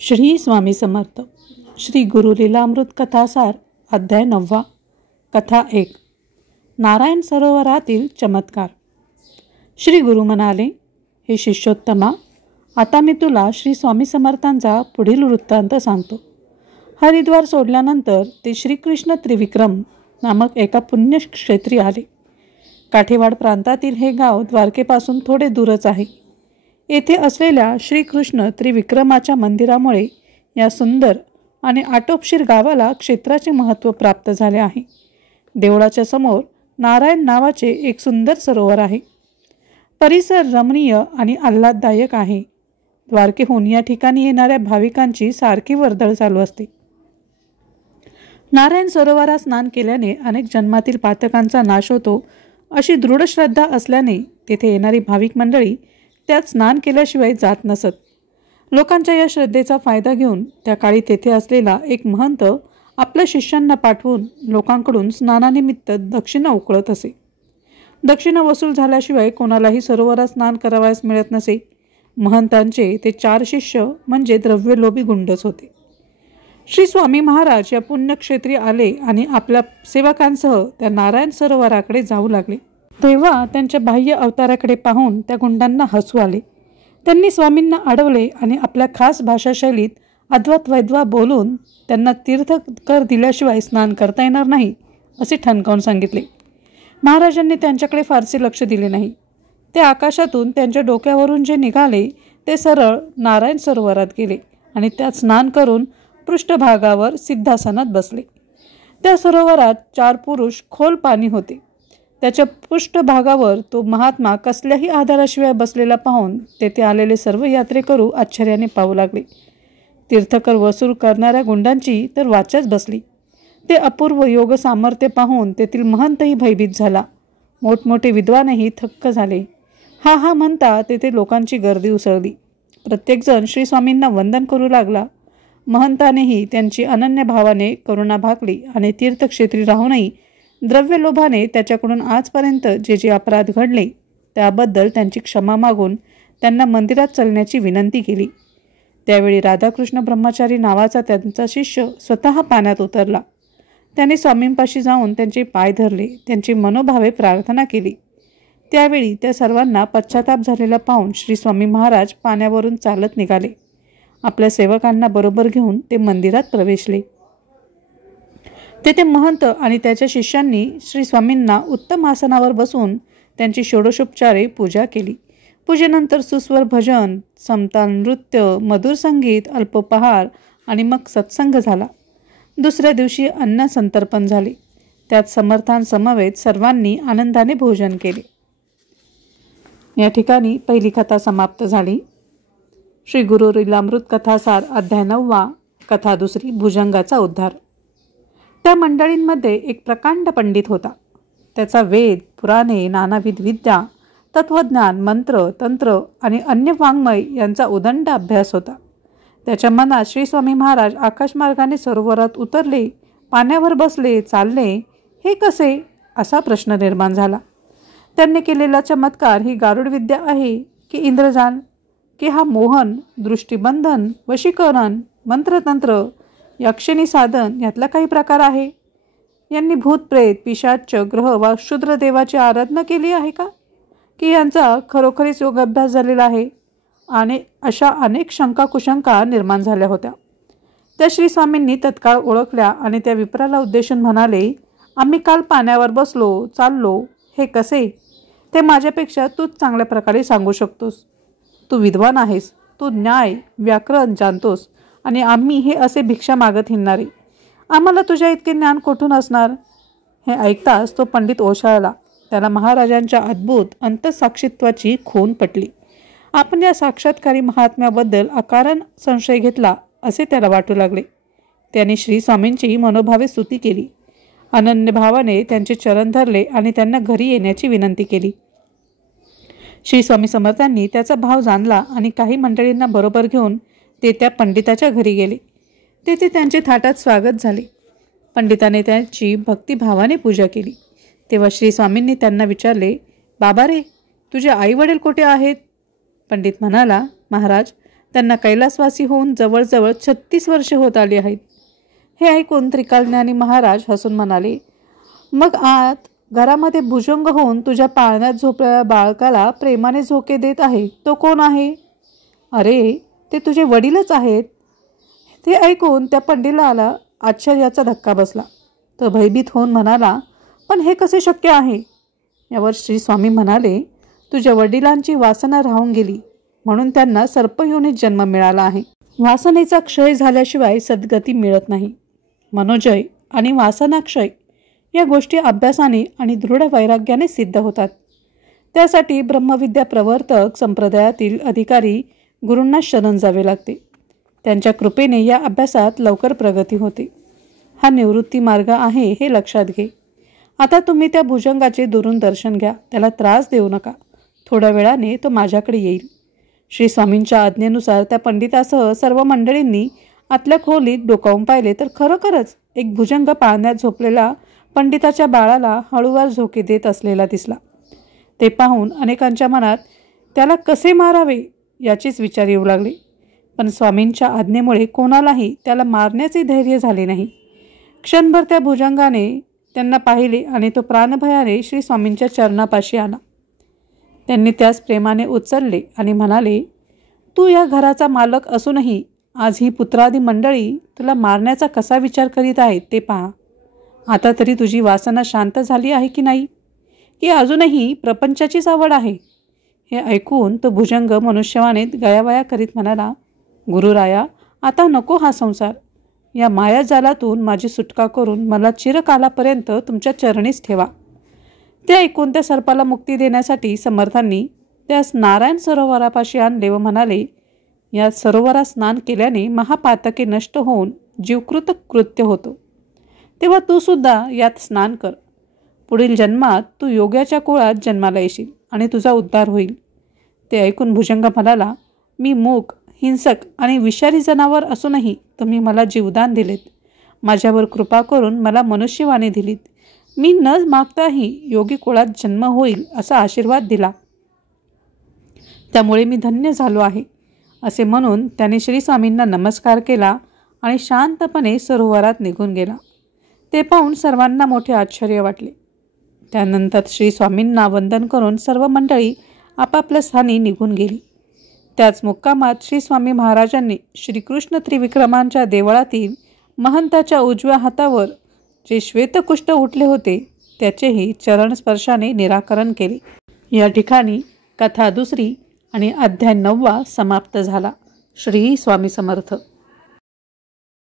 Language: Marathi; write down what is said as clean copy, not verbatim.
श्री स्वामी समर्थ. श्री गुरु लीलामृत कथासार अध्याय 9. कथा 1. नारायण सरोवरातील चमत्कार. श्री गुरु म्हणाले, हे शिष्योत्तमा, आता मी तुला श्री स्वामी समर्थांचा पुढील वृत्तांत सांगतो. हरिद्वार सोडल्यानंतर ते श्रीकृष्ण त्रिविक्रम नामक एका पुण्यक्षेत्री आले. काठेवाड प्रांतातील हे गाव द्वारकेपासून थोडे दूरच आहे. येथे असलेल्या श्रीकृष्ण त्रिविक्रमाच्या मंदिरामुळे या सुंदर आणि आटोपशीर गावाला क्षेत्राचे महत्त्व प्राप्त झाले आहे. देवळाच्या समोर नारायण नावाचे एक सुंदर सरोवर आहे. परिसर रमणीय आणि आल्हाददायक आहे. द्वारकेहून या ठिकाणी येणाऱ्या भाविकांची सारखी वर्दळ चालू असते. नारायण सरोवरात स्नान केल्याने अनेक जन्मातील पातकांचा नाश होतो अशी दृढ श्रद्धा असल्याने तेथे येणारी भाविक मंडळी त्यात स्नान केल्याशिवाय जात नसत. लोकांच्या या श्रद्धेचा फायदा घेऊन त्या काळी तेथे असलेला एक महंत आपल्या शिष्यांना पाठवून लोकांकडून स्नानानिमित्त दक्षिणा उकळत असे. दक्षिणा वसूल झाल्याशिवाय कोणालाही सरोवरात स्नान करावयास मिळत नसे. महंतांचे ते 4 शिष्य म्हणजे द्रव्यलोभी गुंडच होते. श्री स्वामी महाराज या पुण्यक्षेत्री आले आणि आपल्या सेवकांसह त्या नारायण सरोवराकडे जाऊ लागले. तेव्हा त्यांच्या बाह्य अवताराकडे पाहून त्या गुंडांना हसू आले. त्यांनी स्वामींना अडवले आणि आपल्या खास भाषाशैलीत अद्वैत वैद्वा बोलून त्यांना तीर्थकर दिल्याशिवाय स्नान करता येणार नाही असे ठणकावून सांगितले. महाराजांनी त्यांच्याकडे फारसे लक्ष दिले नाही. ते आकाशातून त्यांच्या डोक्यावरून जे निघाले ते सरळ नारायण सरोवरात गेले आणि त्यात स्नान करून पृष्ठभागावर सिद्धासनात बसले. त्या सरोवरात 4 पुरुष खोल पाणी होते. त्याच्या पृष्ठभागावर तो महात्मा कसल्याही आधाराशिवाय बसलेला पाहून तेथे आलेले सर्व यात्रेकरू आश्चर्याने पाहू लागले. तीर्थकर वसूल करणाऱ्या गुंडांची तर वाचाच बसली. ते अपूर्व योग सामर्थ्य पाहून तेथील महंतही भयभीत झाला. मोठमोठे विद्वानही थक्क झाले. हा म्हणता तेथे लोकांची गर्दी उसळली. प्रत्येकजण श्री स्वामींना वंदन करू लागला. महंतानेही त्यांची अनन्य भावाने करुणा भागली आणि तीर्थक्षेत्री राहूनही द्रव्यलोभाने त्याच्याकडून आजपर्यंत जे अपराध घडले त्याबद्दल त्यांची क्षमा मागून त्यांना मंदिरात चलण्याची विनंती केली. त्यावेळी राधाकृष्ण ब्रह्मचारी नावाचा त्यांचा शिष्य स्वतः पाण्यात उतरला. त्याने स्वामींपाशी जाऊन त्यांचे पाय धरले, त्यांची मनोभावे प्रार्थना केली. त्यावेळी त्या सर्वांना पश्चाताप झालेला पाहून श्री स्वामी महाराज पाण्यावरून चालत निघाले. आपल्या सेवकांना बरोबर घेऊन ते मंदिरात प्रवेशले. तेथे महंत आणि त्याच्या शिष्यांनी श्री स्वामींना उत्तम आसनावर बसून त्यांची षोडशोपचारे पूजा केली. पूजेनंतर सुस्वर भजन, समताल नृत्य, मधुर संगीत, अल्पोपहार आणि मग सत्संग झाला. दुसऱ्या दिवशी अन्न संतर्पण झाले. त्यात समर्थांसमवेत सर्वांनी आनंदाने भोजन केले. या ठिकाणी पहिली कथा समाप्त झाली. श्री गुरु लीलामृत कथासार अध्याय 9. कथा 2. भुजंगाचा उद्धार. त्या मंडळींमध्ये एक प्रकांड पंडित होता. त्याचा वेद, पुराणे, नानाविध विद्या, तत्वज्ञान, मंत्र, तंत्र आणि अन्य वाङ्मय यांचा उदंड अभ्यास होता. त्याच्या मनात श्री स्वामी महाराज आकाशमार्गाने सरोवरात उतरले, पाण्यावर बसले, चालले, हे कसे असा प्रश्न निर्माण झाला. त्यांनी केलेला चमत्कार ही गारुड विद्या आहे की इंद्रजाल, की हा मोहन, दृष्टिबंधन, वशीकरण, मंत्रतंत्र, यक्षिणी साधन यातला काही प्रकार आहे. यांनी भूतप्रेत, पिशाच, ग्रह वा क्षुद्र देवाची आराधना केली आहे का, की यांचा खरोखरीच योगाभ्यास झालेला आहे. आणि अशा अनेक शंका कुशंका निर्माण झाल्या होत्या. त्या श्री स्वामींनी तत्काळ ओळखल्या आणि त्या विप्राला उद्देशून म्हणाले, आम्ही काल पाण्यावर बसलो, चाललो, हे कसे ते माझ्यापेक्षा तूच चांगल्या प्रकारे सांगू शकतोस. तू विद्वान आहेस, तू न्याय व्याकरण जाणतोस आणि आम्ही हे असे भिक्षा मागत हिंडणारे, आम्हाला तुझ्या इतके ज्ञान कुठून असणार. हे ऐकताच तो पंडित ओशाळला. त्याला महाराजांच्या अद्भुत अंतःसाक्षित्वाची खूण पटली. आपण या साक्षात्कारी महात्म्याबद्दल अकारण संशय घेतला असे त्याला वाटू लागले. त्याने श्री स्वामींची मनोभावे स्तुती केली. अनन्य भावाने त्यांचे चरण धरले आणि त्यांना घरी येण्याची विनंती केली. श्री स्वामी समर्थांनी त्याचा भाव जाणला आणि काही मंडळींना बरोबर घेऊन ते त्या पंडिताच्या घरी गेले. तेथे त्यांचे थाटात स्वागत झाले. पंडिताने त्यांची भक्तिभावाने पूजा केली. तेव्हा श्री स्वामींनी त्यांना विचारले, बाबा रे, तुझे आई वडील कुठे आहेत. पंडित म्हणाला, महाराज, त्यांना कैलासवासी होऊन जवळजवळ 36 वर्षे होत आली आहेत. हे ऐकून त्रिकालज्ञानी महाराज हसून म्हणाले, मग आत घरामध्ये भुजंग होऊन तुझ्या पाळण्यात झोपलेल्या बाळकाला प्रेमाने झोके देत आहे तो कोण आहे? अरे, ते तुझे वडीलच आहेत. ते ऐकून त्या पंडिताला आश्चर्याचा धक्का बसला. तो भयभीत होऊन म्हणाला, पण हे कसे शक्य आहे? यावर श्री स्वामी म्हणाले, तुझ्या वडिलांची वासना राहून गेली म्हणून त्यांना सर्पयोनीत जन्म मिळाला आहे. वासनेचा क्षय झाल्याशिवाय सद्गती मिळत नाही. मनोजय आणि वासनाक्षय या गोष्टी अभ्यासाने आणि दृढ वैराग्याने सिद्ध होतात. त्यासाठी ब्रह्मविद्या प्रवर्तक संप्रदायातील अधिकारी गुरूंना शरण जावे लागते. त्यांच्या कृपेने या अभ्यासात लवकर प्रगती होते. हा निवृत्ती मार्ग आहे हे लक्षात घे. आता तुम्ही त्या भुजंगाचे दुरून दर्शन घ्या. त्याला त्रास देऊ नका. थोड्या वेळाने तो माझ्याकडे येईल. श्री स्वामींच्या आज्ञेनुसार त्या पंडितासह सर्व मंडळींनी आतल्या खोलीत डोकावून पाहिले तर खरोखरच एक भुजंग पाळण्यात झोपलेला पंडिताच्या बाळाला हळूवार झोके देत असलेला दिसला. ते पाहून अनेकांच्या मनात त्याला कसे मारावे याचेच विचार येऊ लागले. पण स्वामींच्या आज्ञेमुळे कोणालाही त्याला मारण्याचे धैर्य झाले नाही. क्षणभर त्या भुजंगाने त्यांना पाहिले आणि तो प्राणभयाने श्री स्वामींच्या चरणापाशी आला. त्यांनी त्यास प्रेमाने उचलले आणि म्हणाले, तू या घराचा मालक असूनही आज ही पुत्रादी मंडळी तुला मारण्याचा कसा विचार करीत आहेत ते पहा. आता तरी तुझी वासना शांत झाली आहे की नाही, की अजूनही प्रपंचाचीच आवड आहे? हे ऐकून तो भुजंग मनुष्यवाणीत गयावया करीत म्हणाला, गुरुराया, आता नको हा संसार. या मायाजालातून माझी सुटका करून मला चिरकालापर्यंत तुमच्या चरणीच ठेवा. ते ऐकून त्या सर्पाला मुक्ती देण्यासाठी समर्थांनी त्यास नारायण सरोवरापाशी आणले व म्हणाले, या सरोवरात स्नान केल्याने महापातके नष्ट होऊन जीवकृत कृत्य होतो. तेव्हा तू सुद्धा यात स्नान कर. पुढील जन्मात तू योग्याच्या कुळात जन्माला येशील आणि तुझा उद्धार होईल. ते ऐकून भुजंग म्हणाला, मी मूक, हिंसक आणि विषारी जनावर असूनही तुम्ही मला जीवदान दिलेत. माझ्यावर कृपा करून मला मनुष्यवाणी दिलीत. मी न मागताही योगी कुळात जन्म होईल असा आशीर्वाद दिला. त्यामुळे मी धन्य झालो आहे. असे म्हणून त्याने श्री स्वामींना नमस्कार केला आणि शांतपणे सरोवरात निघून गेला. ते पाहून सर्वांना मोठे आश्चर्य वाटले. त्यानंतर श्री स्वामींना वंदन करून सर्व मंडळी आपापल्या स्थानी निघून गेली. त्याच मुक्कामात श्री स्वामी महाराजांनी श्रीकृष्ण त्रिविक्रमांच्या देवळातील महंताच्या उजव्या हातावर जे श्वेतकुष्ठ उठले होते त्याचेही चरणस्पर्शाने निराकरण केले. या ठिकाणी कथा 2 आणि अध्याय 9 समाप्त झाला. श्री स्वामी समर्थ.